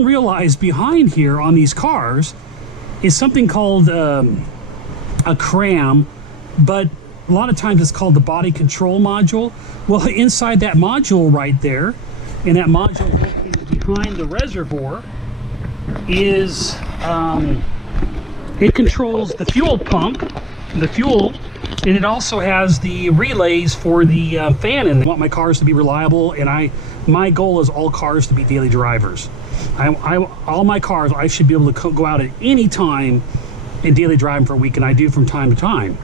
Realize behind here on these cars is something called a CRM, but a lot of times it's called the body control module. Well, inside that module right there, and that module located behind the reservoir, is it controls the fuel pump, the fuel, and it also has the relays for the fan. And I want my cars to be reliable, and my goal is all cars to be daily drivers. All my cars, I should be able to go out at any time and daily drive them for a week, and I do from time to time.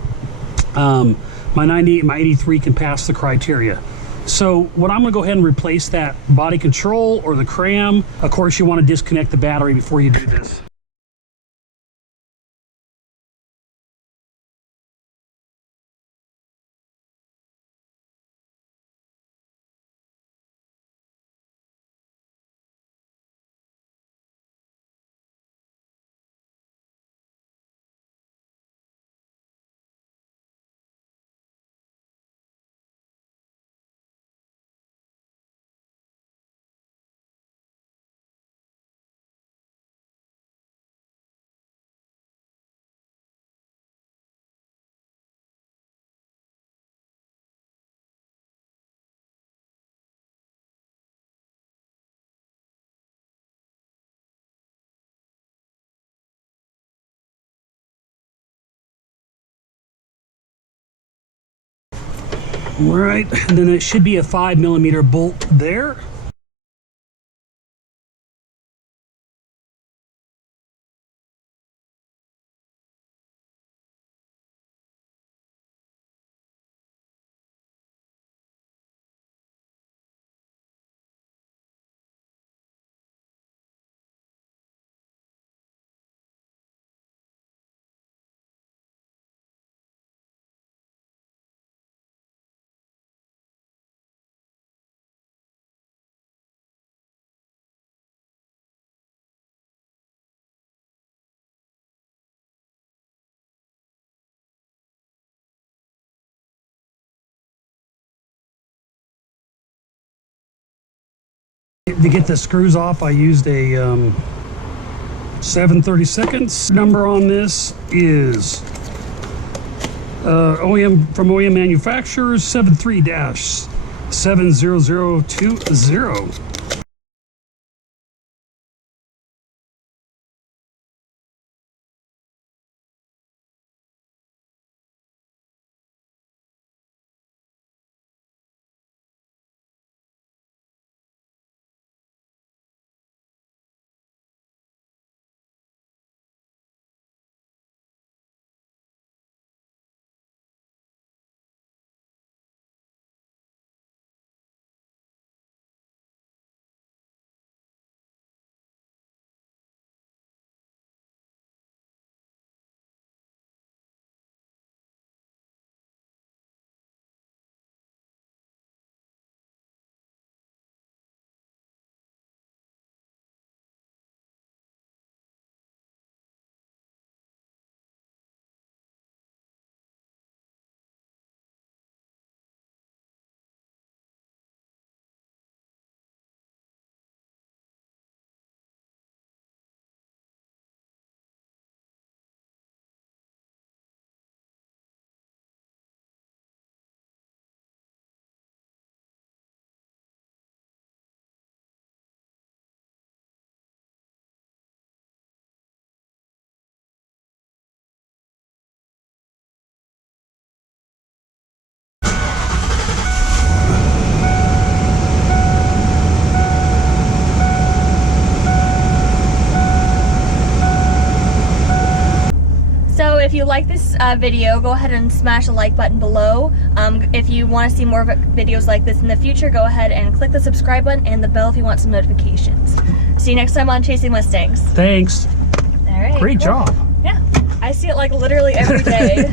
My 98, my 83 can pass the criteria. So what I'm going to go ahead and replace that body control or the CRM. Of course, you want to disconnect the battery before you do this. All right, and then it should be a 5mm bolt there. To get the screws off, I used a 7/32. Number on this is from OEM manufacturers 73-70020. If you like this video, go ahead and smash the like button below. If you want to see more videos like this in the future, go ahead and click the subscribe button and the bell if you want some notifications. See you next time on Chasing Mustangs. Thanks. All right. Great job. Yeah, I see it like literally every day.